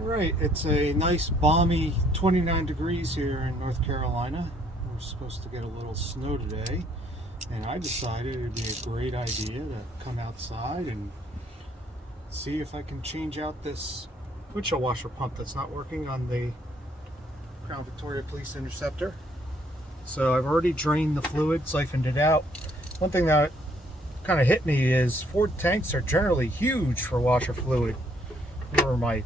Alright, it's a nice balmy 29 degrees here in North Carolina. We're supposed to get a little snow today, and I decided it'd be a great idea to come outside and see if I can change out this windshield washer pump that's not working on the Crown Victoria Police Interceptor. So I've already drained the fluid, siphoned it out. One thing that kind of hit me is Ford tanks are generally huge for washer fluid. Remember my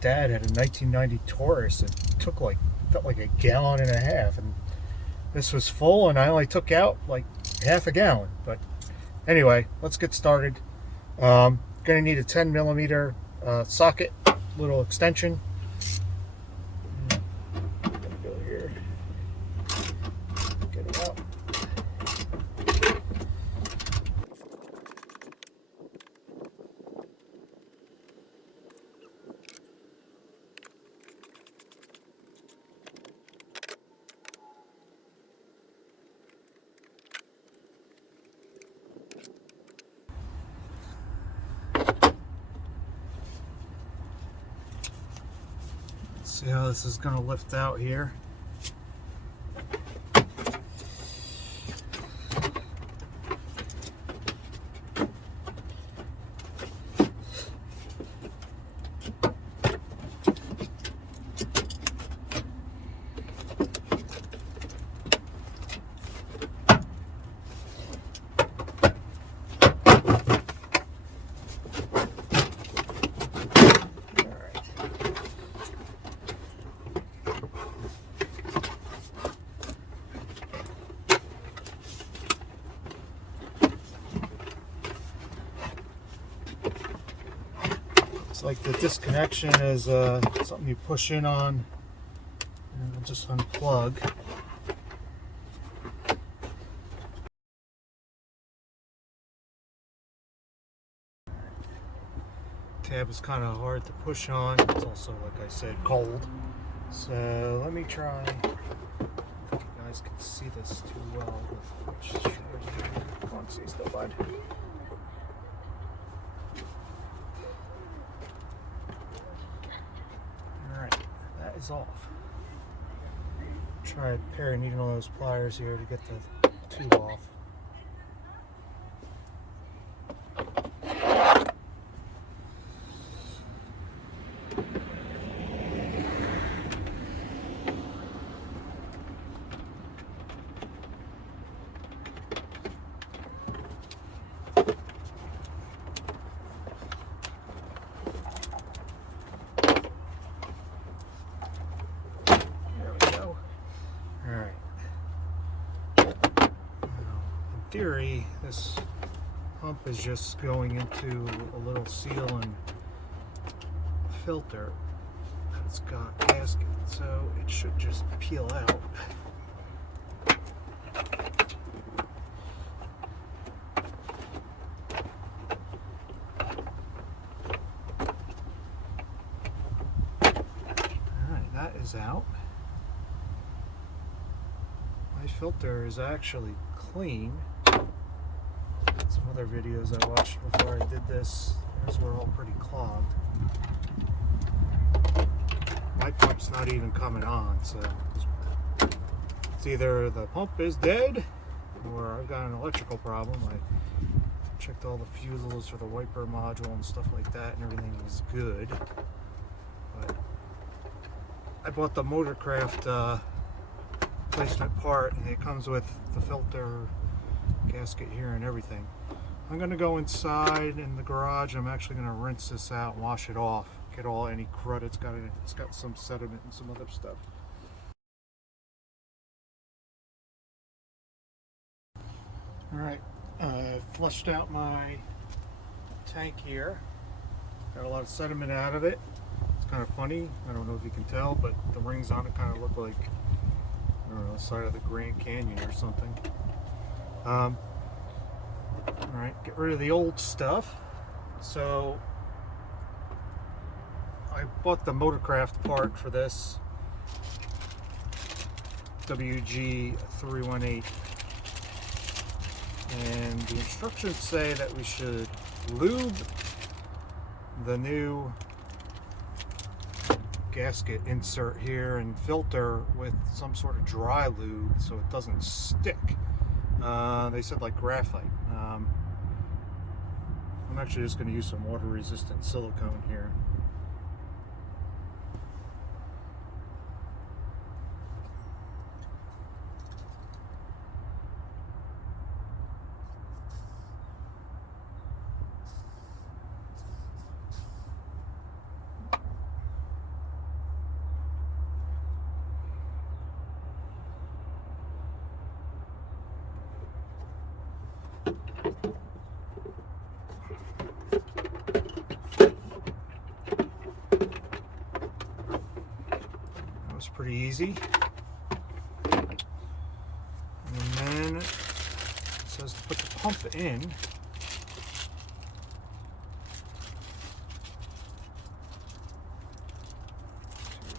dad had a 1990 Taurus that felt like a gallon and a half, and this was full and I only took out like half a gallon. But anyway, let's get started. Gonna need a 10 millimeter socket, little extension. I'm gonna go here, get it out. See how this is going to lift out here. It's like the disconnection is something you push in on, and it'll just unplug. Tab is kind of hard to push on. It's also, like I said, cold. So let me try. If you guys can see this too well. Come on, see still, bud. That is off. Try a pair of needlenose pliers here to get the tube off. In theory, this pump is just going into a little seal and filter that it's got gasket, so it should just peel out. Alright, that is out. My filter is actually clean. Some other videos I watched before I did this, theirs were all pretty clogged. My pump's not even coming on, so it's either the pump is dead or I've got an electrical problem. I checked all the fuselage for the wiper module and stuff like that, and everything is good. But I bought the Motorcraft replacement part, and it comes with the filter, gasket here, and everything. I'm going to go inside in the garage. I'm actually going to rinse this out and wash it off, get all any crud it's got in it. It's got some sediment and some other stuff. Alright, I flushed out my tank here. Got a lot of sediment out of it. It's kind of funny. I don't know if you can tell, but the rings on it kind of look like, I don't know, the side of the Grand Canyon or something. Alright, get rid of the old stuff. So I bought the part for this, WG318, and the instructions say that we should lube the new gasket insert here and filter with some sort of dry lube so it doesn't stick. They said like graphite. I'm actually just going to use some water resistant silicone here. Pretty easy. And then it says to put the pump in.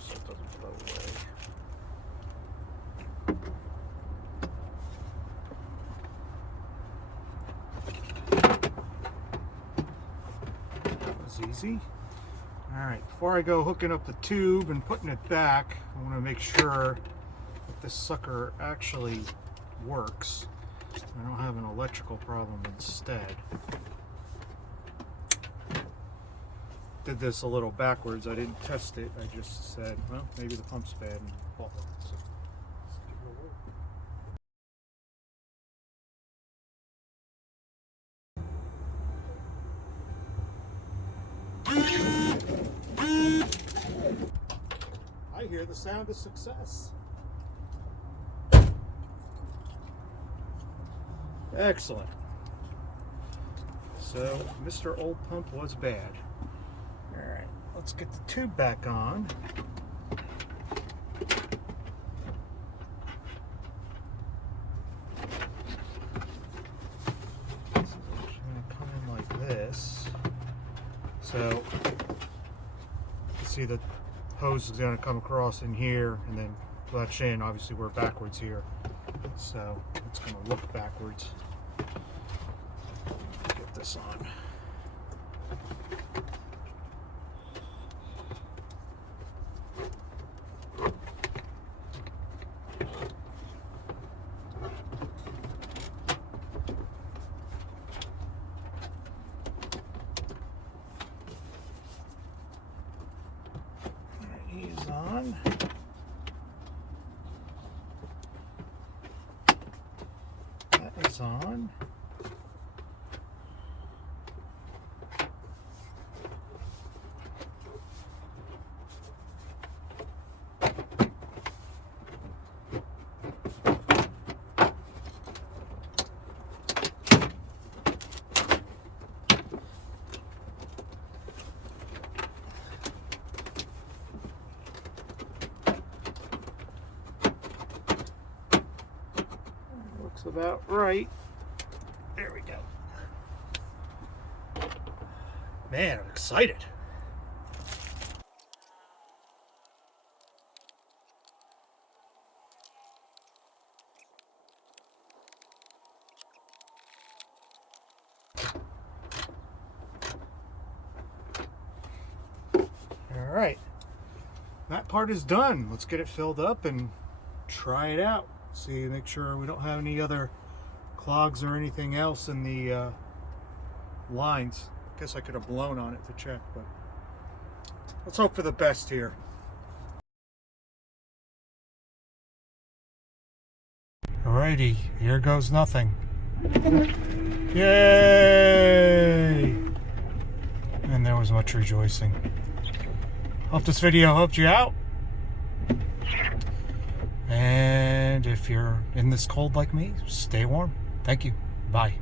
So it doesn't blow away. That was easy. Alright, before I go hooking up the tube and putting it back, I want to make sure that this sucker actually works. I don't have an electrical problem instead. Did this a little backwards. I didn't test it. I just said, well, maybe the pump's bad and bought one. So let's give it a whirl. I hear the sound of success. Excellent. So, Mr. Old Pump was bad. Alright, let's get the tube back on. This is actually going to come in like this. So, you see the hose is going to come across in here and then latch in. Obviously we're backwards here, so it's going to look backwards. Get this on. On. That is on. About right. There we go. Man, I'm excited. All right. That part is done. Let's get it filled up and try it out. See, make sure we don't have any other clogs or anything else in the lines. I guess I could have blown on it to check, but let's hope for the best here. Alrighty, here goes nothing. Yay! And there was much rejoicing. Hope this video helped you out. And if you're in this cold like me, stay warm. Thank you. Bye.